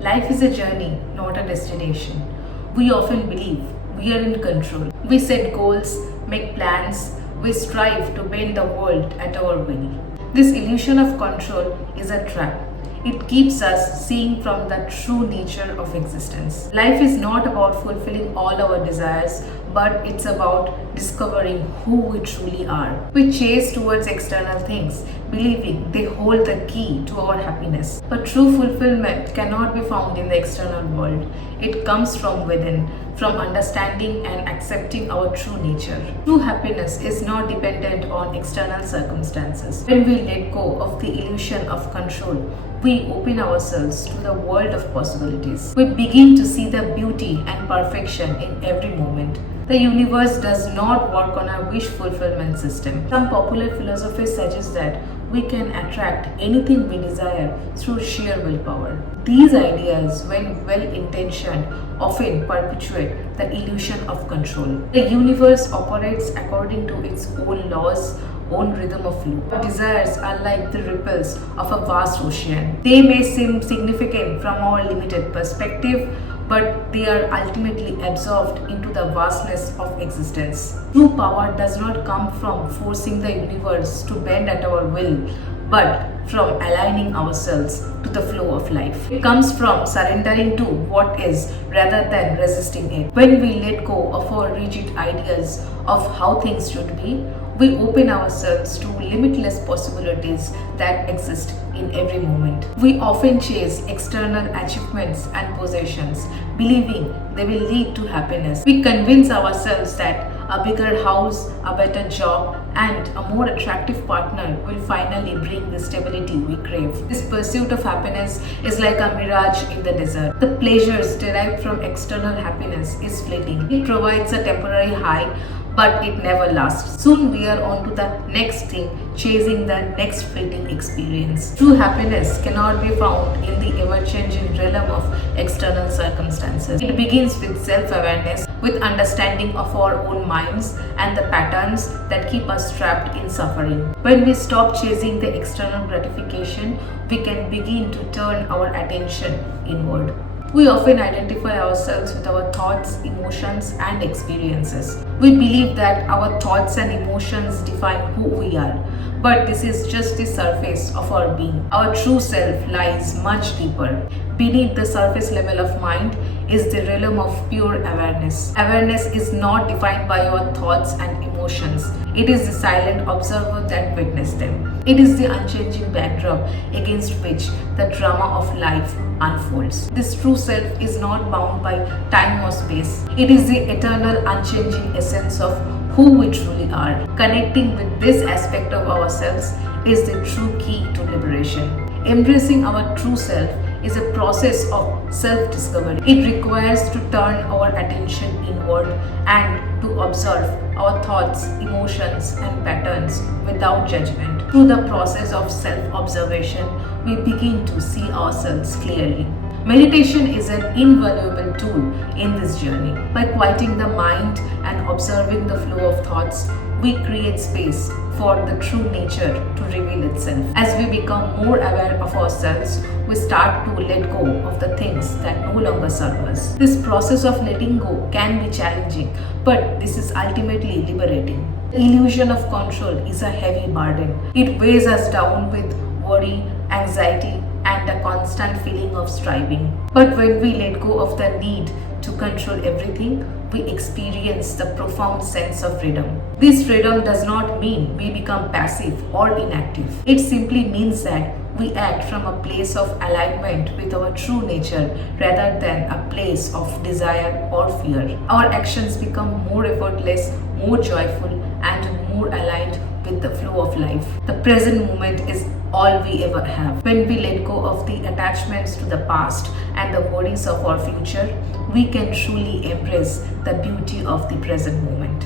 Life is a journey, not a destination. We often believe we are in control. We set goals, make plans, we strive to bend the world at our will. This illusion of control is a trap. It keeps us seeing from the true nature of existence. Life is not about fulfilling all our desires, but it's about discovering who we truly are. We chase towards external things, believing they hold the key to our happiness. But true fulfillment cannot be found in the external world. It comes from within, from understanding and accepting our true nature. True happiness is not dependent on external circumstances. When we let go of the illusion of control, we open ourselves to the world of possibilities. We begin to see the beauty and perfection in every moment. The universe does not work on a wish fulfillment system. Some popular philosophers suggest that we can attract anything we desire through sheer willpower. These ideas, when well intentioned, often perpetuate the illusion of control. The universe operates according to its own laws, own rhythm of flow. Our desires are like the ripples of a vast ocean. They may seem significant from our limited perspective, but they are ultimately absorbed into the vastness of existence. True power does not come from forcing the universe to bend at our will, but from aligning ourselves to the flow of life. It comes from surrendering to what is rather than resisting it. When we let go of our rigid ideas of how things should be, we open ourselves to limitless possibilities that exist in every moment. We often chase external achievements and possessions, believing they will lead to happiness. We convince ourselves that a bigger house, a better job, and a more attractive partner will finally bring the stability we crave. This pursuit of happiness is like a mirage in the desert. The pleasures derived from external happiness is fleeting. It provides a temporary high, but it never lasts. Soon we are on to the next thing, chasing the next fleeting experience. True happiness cannot be found in the ever-changing realm of external circumstances. It begins with self-awareness, with understanding of our own minds and the patterns that keep us trapped in suffering. When we stop chasing the external gratification, we can begin to turn our attention inward. We often identify ourselves with our thoughts, emotions, and experiences. We believe that our thoughts and emotions define who we are. But this is just the surface of our being. Our true self lies much deeper. Beneath the surface level of mind is the realm of pure awareness. Awareness is not defined by your thoughts and emotions. It is the silent observer that witnesses them. It is the unchanging backdrop against which the drama of life unfolds. This true self is not bound by time or space. It is the eternal, unchanging essence of who we truly are. Connecting with this aspect of ourselves is the true key to liberation. Embracing our true self is a process of self-discovery. It requires to turn our attention inward and to observe our thoughts, emotions, and patterns without judgment. Through the process of self-observation, we begin to see ourselves clearly. Meditation is an invaluable tool in this journey. By quieting the mind and observing the flow of thoughts, we create space for the true nature to reveal itself. As we become more aware of ourselves, we start to let go of the things that no longer serve us. This process of letting go can be challenging, but this is ultimately liberating. The illusion of control is a heavy burden. It weighs us down with worry, anxiety, and a constant feeling of striving. But when we let go of the need to control everything, we experience the profound sense of freedom. This freedom does not mean we become passive or inactive. It simply means that we act from a place of alignment with our true nature rather than a place of desire or fear. Our actions become more effortless, more joyful, and more aligned with the flow of life. The present moment is all we ever have. When we let go of the attachments to the past and the worries of our future, we can truly embrace the beauty of the present moment.